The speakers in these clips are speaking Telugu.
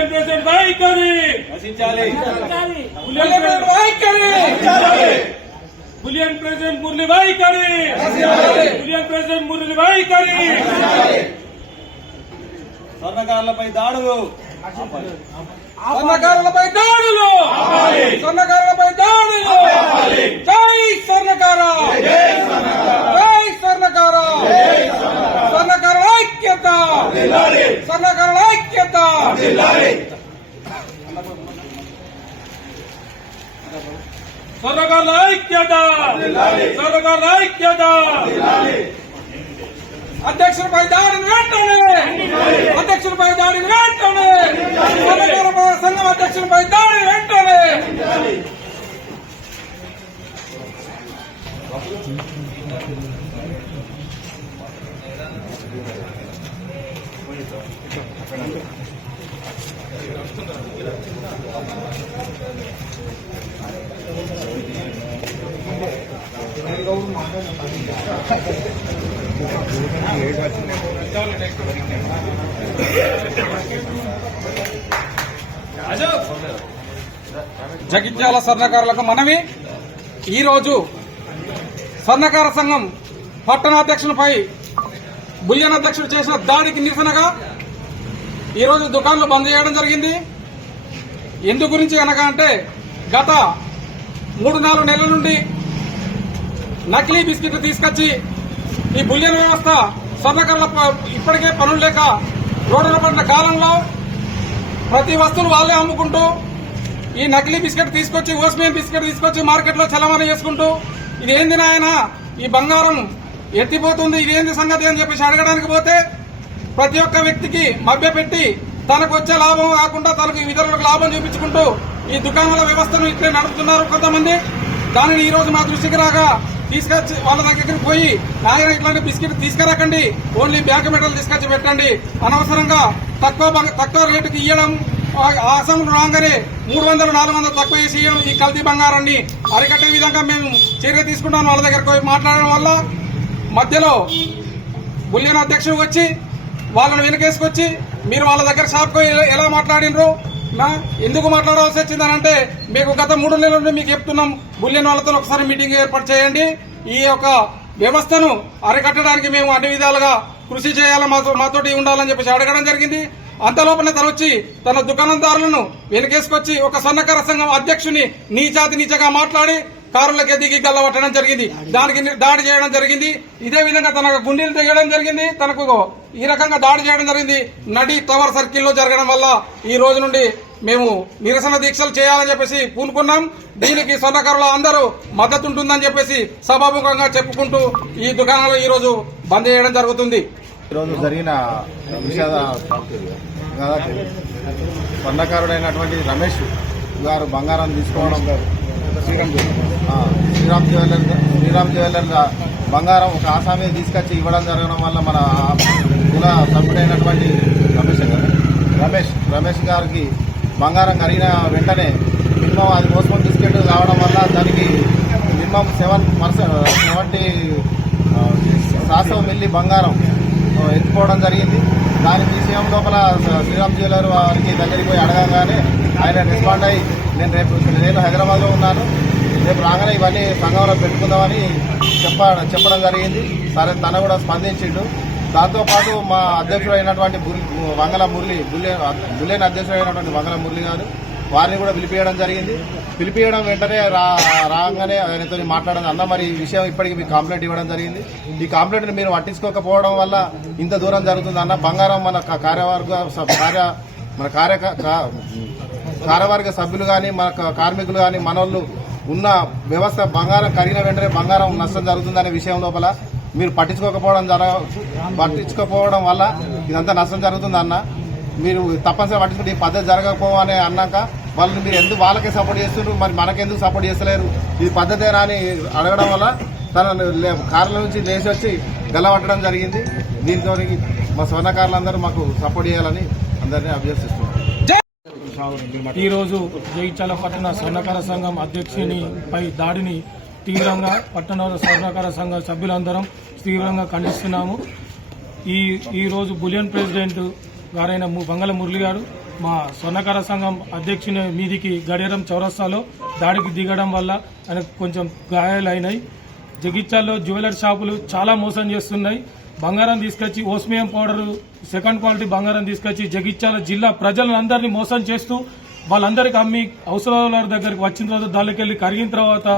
బులియన్ ప్రెసిడెంట్ వైఖరి నశించాలి. బులియన్ ప్రెసిడెంట్ మురళి వైఖరి, బులియన్ ప్రెసిడెంట్ మురళి వైఖరి. స్వర్ణకారులపై దాడులు, స్వర్ణకారులపై దాడులు, స్వర్ణకారులపై దాడులు. జై స్వర్ణకార, జై స్వర్ణకార, స్వర్ణకారుల ఐక్యత, స్వర్ణకారుల ఐక్యత. స్వర్ణకారుల ఐక్యత, స్వర్ణకారుల ఐక్యత. అధ్యక్షులపై దాడిని వెంటనే, అధ్యక్షులపై దాడిని వెంటనే, స్వర్ణకార సంఘం అధ్యక్షులపై దాడిని వెంటనే. జగిత్యాల స్వర్ణకారులకు మనవి. ఈరోజు స్వర్ణకార సంఘం పట్టణాధ్యక్షులపై బులియన్ అధ్యక్షుడు చేసిన దాడికి నిరసనగా ఈరోజు దుకాణాలు బంద్ చేయడం జరిగింది. ఎందు గురించి అనగా అంటే గత 3-4 నెలల నుండి నకిలీ బిస్కెట్లు తీసుకొచ్చి ఈ బులియన్ వ్యవస్థ స్వర్ణకారుల ఇప్పటికే పనులు లేక రోడ్డున పడిన కాలంలో ప్రతి వస్తువులు వాళ్ళే అమ్ముకుంటూ ఈ నకిలీ బిస్కెట్ తీసుకొచ్చి ఓస్మియన్ బిస్కెట్ తీసుకొచ్చి మార్కెట్లో చలమణి చేసుకుంటూ ఇదేంది నాయన ఈ బంగారం ఎత్తిపోతుంది, ఇదేంది సంగతి అని చెప్పేసి అడగడానికి పోతే ప్రతి ఒక్క వ్యక్తికి మభ్యపెట్టి తనకు వచ్చే లాభం కాకుండా తనకు ఇతరులకు లాభం చూపించుకుంటూ ఈ దుకాణాల వ్యవస్థను ఇట్లే నడుపుతున్నారు కొంతమంది. దానిని ఈ రోజు మా దృష్టికి రాగా తీసుకొచ్చి వాళ్ళ దగ్గరికి పోయి నాయన ఇట్లాంటి బిస్కెట్ తీసుకురాకండి, ఓన్లీ బ్యాంక్ మెటల్ తీసుకొచ్చి పెట్టండి, అనవసరంగా తక్కువ రేటుకి ఇవ్వడం, ఆ అసెంబ్లీ రాగానే 300-400 తక్కువ వేసి ఇవ్వడం, ఈ కల్తీ బంగారాన్ని అరికట్టే విధంగా మేము చర్య తీసుకుంటాం. వాళ్ళ దగ్గరకు పోయి మాట్లాడడం వల్ల మధ్యలో బులియన్ అధ్యక్షుడు వచ్చి వాళ్ళని వెనకేసుకొచ్చి మీరు వాళ్ళ దగ్గర షాప్కు ఎలా మాట్లాడినరు, ఎందుకు మాట్లాడాల్సి వచ్చిందనంటే మీకు గత 3 నెలల నుండి మీకు చెప్తున్నాం, బులియన్ వాళ్ళతో ఒకసారి మీటింగ్ ఏర్పాటు చేయండి, ఈ యొక్క వ్యవస్థను అరికట్టడానికి మేము అన్ని విధాలుగా కృషి చేయాలి, మాతోటి ఉండాలని చెప్పేసి అడగడం జరిగింది. అంతలోపలనే తను వచ్చి తన దుకాణదారులను వెనకేసుకొచ్చి ఒక స్వర్ణకార సంఘం అధ్యక్షుని నీచగా మాట్లాడి కారులకి దిగి గల్లబట్టడం జరిగింది, దానికి దాడి చేయడం జరిగింది. ఇదే విధంగా తనకు గుండెలు తెగడం జరిగింది, తనకు ఈ రకంగా దాడి చేయడం జరిగింది. నడి టవర్ సర్కిల్లో జరగడం వల్ల ఈ రోజు నుండి మేము నిరసన దీక్షలు చేయాలని చెప్పేసి పూనుకున్నాం. దీనికి స్వర్ణకారుల అందరూ మద్దతు ఉంటుందని చెప్పేసి సభాముఖంగా చెప్పుకుంటూ ఈ దుకాణాలు ఈ రోజు బంద్ చేయడం జరుగుతుంది. ఈరోజు జరిగిన విషాద స్వర్ణకారుడైనటువంటి రమేష్ గారు బంగారం తీసుకోవడం శ్రీరామ్ జ్యువెలర్ బంగారం ఒక ఆసామీ తీసుకొచ్చి ఇవ్వడం జరగడం వల్ల మన కుల సభ్యుడైనటువంటి రమేష్ గారికి బంగారం కరిగిన వెంటనే మినిమం అది మోసుకొని బిస్కెట్ కావడం వల్ల దానికి మినిమం 70 శాతం మిల్లీ బంగారం ఎత్తుకోవడం జరిగింది. దాని విషయం లోపల శ్రీరామ్ జ్యువెలర్ వారికి దగ్గరికి పోయి అడగగానే ఆయన రెస్పాండ్ అయ్యి నేను హైదరాబాద్లో ఉన్నాను, రేపు రాగానే ఇవన్నీ సంఘంలో పెట్టుకుందామని చెప్పడం జరిగింది. సరే తన కూడా స్పందించిండు. దాంతోపాటు మా అధ్యక్షుడు అయినటువంటి బులియన్ అధ్యక్షుడు అయినటువంటి వంగల మురళి గారు వారిని కూడా పిలిపియడం జరిగింది. పిలిపియడం వెంటనే రాగానే ఆయనతో మాట్లాడడం అన్న మరి ఈ విషయం ఇప్పటికి మీకు కంప్లైంట్ ఇవ్వడం జరిగింది, ఈ కంప్లైంట్ని మీరు పట్టించుకోకపోవడం వల్ల ఇంత దూరం జరుగుతుంది అన్న, బంగారం మన కార్యవర్గ సభ్యులు కానీ మన కార్మికులు కానీ మనోళ్ళు ఉన్న వ్యవస్థ బంగారం కరిగిన వెంటనే బంగారం నష్టం జరుగుతుందనే విషయం లోపల మీరు పట్టించుకోకపోవడం వల్ల ఇదంతా నష్టం జరుగుతుంది అన్న, మీరు తప్పనిసరి పట్టించుకుంటే ఈ పద్ధతి జరగకపోవని అన్నాక వాళ్ళని మీరు ఎందుకు వాళ్ళకే సపోర్ట్ చేస్తున్నారు, మరి మనకెందుకు సపోర్ట్ చేస్తలేరు, ఇది పద్ధతేనా అని అడగడం వల్ల తన కార్ల నుంచి లేచి వచ్చి గెలవట్టడం జరిగింది. దీంతో మా స్వర్ణకారులందరూ మాకు సపోర్ట్ చేయాలని అందరినీ అభ్యర్థిస్తున్నారు. ఈరోజు జగిత్యాల పట్టణ స్వర్ణకార సంఘం అధ్యక్షునిపై దాడిని తీవ్రంగా పట్టణ స్వర్ణకార సంఘ సభ్యులందరం తీవ్రంగా ఖండిస్తున్నాము. ఈ రోజు బులియన్ ప్రెసిడెంట్ గారైన వంగల మురళి గారు మా స్వర్ణకార సంఘం అధ్యక్షుని మీదికి గడియారం చౌరస్తాలో దాడికి దిగడం వల్ల ఆయనకు కొంచెం గాయాలైనాయి. జగిత్యాల్లో జ్యువెలరీ షాపులు చాలా మోసం చేస్తున్నాయి. బంగారం తీసుకొచ్చి ఓస్మియం పౌడర్ సెకండ్ క్వాలిటీ బంగారం తీసుకొచ్చి జగిత్యాల జిల్లా ప్రజలందరినీ మోసం చేస్తూ వాళ్ళందరికీ అమ్మి అవసరాల దగ్గరికి వచ్చిన తర్వాత దానిలోకి వెళ్ళి కరిగిన తర్వాత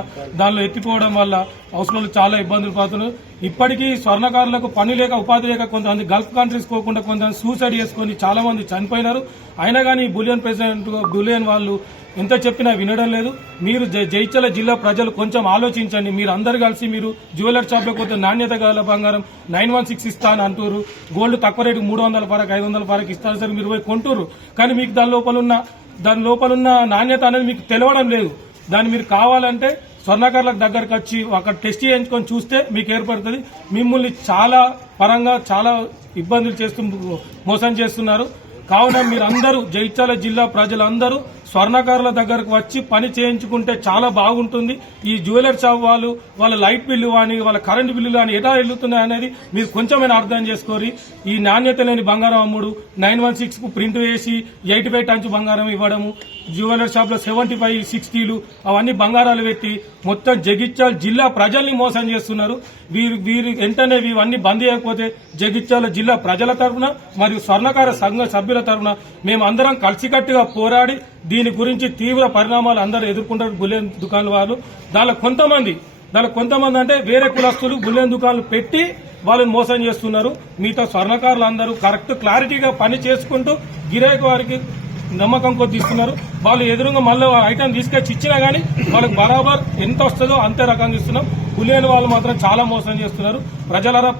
దానిలో ఎత్తిపోవడం వల్ల అవసరాలు చాలా ఇబ్బందులు పడుతున్నారు. ఇప్పటికీ స్వర్ణకారులకు పని లేక ఉపాధి లేక కొంతమంది గల్ఫ్ కంట్రీస్ పోకుండా కొంతమంది సూసైడ్ చేసుకుని చాలా మంది చనిపోయినారు. అయినా కానీ బులియన్ వాళ్ళు ఎంత చెప్పినా వినడం లేదు. మీరు జగిత్యాల జిల్లా ప్రజలు కొంచెం ఆలోచించండి. మీరు అందరు కలిసి మీరు జ్యువెలరీ షాప్ లో కొంత నాణ్యత గల బంగారం 916 ఇస్తా అని అంటారు. గోల్డ్ తక్కువ రేటు 300 పరకు 500 పరకు ఇస్తారు సార్, మీరు పోయి కొంటారు. కానీ మీకు దాని లోపల ఉన్న నాణ్యత అనేది మీకు తెలవడం లేదు. దాన్ని మీరు కావాలంటే స్వర్ణకారులకు దగ్గరకు వచ్చి అక్కడ టెస్ట్ చేయించుకొని చూస్తే మీకు ఏర్పడుతుంది. మిమ్మల్ని చాలా పరంగా చాలా ఇబ్బందులు చేస్తూ మోసం చేస్తున్నారు. కావున మీరందరూ జగిత్యాల జిల్లా ప్రజలందరూ స్వర్ణకారుల దగ్గరకు వచ్చి పని చేయించుకుంటే చాలా బాగుంటుంది. ఈ జ్యువెలరీ షాప్ వాళ్ళు వాళ్ళ లైట్ బిల్లు కానీ వాళ్ళ కరెంటు బిల్లు కానీ ఎలా వెళ్తున్నాయి అనేది మీరు కొంచెమైనా అర్థం చేసుకోరి. ఈ నాణ్యత లేని బంగారం అమ్ముడు 916 కు ప్రింట్ వేసి 85 టంచు బంగారం ఇవ్వడము, జ్యువెలరీ షాప్ లో 75, 60లు అవన్నీ బంగారాలు పెట్టి మొత్తం జగిత్యాల జిల్లా ప్రజల్ని మోసం చేస్తున్నారు. వీరు వెంటనే ఇవన్నీ బంద్ చేయకపోతే జగిత్యాల జిల్లా ప్రజల తరఫున మరియు స్వర్ణకార సంఘ సభ్యుల తరఫున మేము అందరం కలిసికట్టుగా పోరాడి దీని గురించి తీవ్ర పరిణామాలు అందరూ ఎదుర్కొంటారు. బులియన్ దుకాణాల వాళ్ళు దానిలో కొంతమంది అంటే వేరే కులస్తులు బులియన్ దుకాణాలు పెట్టి వాళ్ళని మోసం చేస్తున్నారు. మిగతా స్వర్ణకారులు అందరూ కరెక్ట్ క్లారిటీగా పని చేసుకుంటూ గిరాకీ వారికి నమ్మకం కొద్ది ఇస్తున్నారు. వాళ్ళు ఎదురుగా మళ్ళీ ఐటమ్ తీసుకొచ్చి ఇచ్చినా గానీ వాళ్ళకి బరాబర్ ఎంత వస్తుందో అంతే రకంగా ఇస్తున్నాం. బులియన్ వాళ్ళు మాత్రం చాలా మోసం చేస్తున్నారు. ప్రజలరా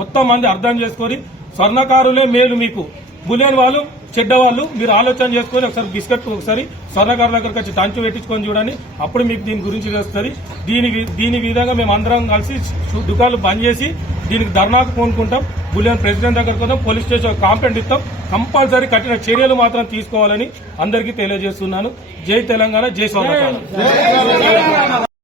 మొత్తం మంది అర్థం చేసుకొని స్వర్ణకారులే మేలు మీకు, బులియన్ వాళ్ళు చెడ్డవాళ్ళు. మీరు ఆలోచన చేసుకొని ఒకసారి బిస్కెట్ ఒకసారి స్వర్ణకారుల దగ్గరకు వచ్చి దంచు పెట్టించుకొని చూడండి. అప్పుడు మీకు దీని గురించి తెలుస్తుంది. దీని విధంగా మేము అందరం కలిసి దుకాణాలు బంద్ చేసి దీనికి ధర్నాకు పూనుకుంటాం. బులియన్ ప్రెసిడెంట్ దగ్గరకు వద్దాం, పోలీస్ స్టేషన్ కంప్లైంట్ ఇస్తాం. కంపల్సరీ కఠిన చర్యలు మాత్రం తీసుకోవాలని అందరికీ తెలియజేస్తున్నాను. జై తెలంగాణ, జై స్వర్ణకార.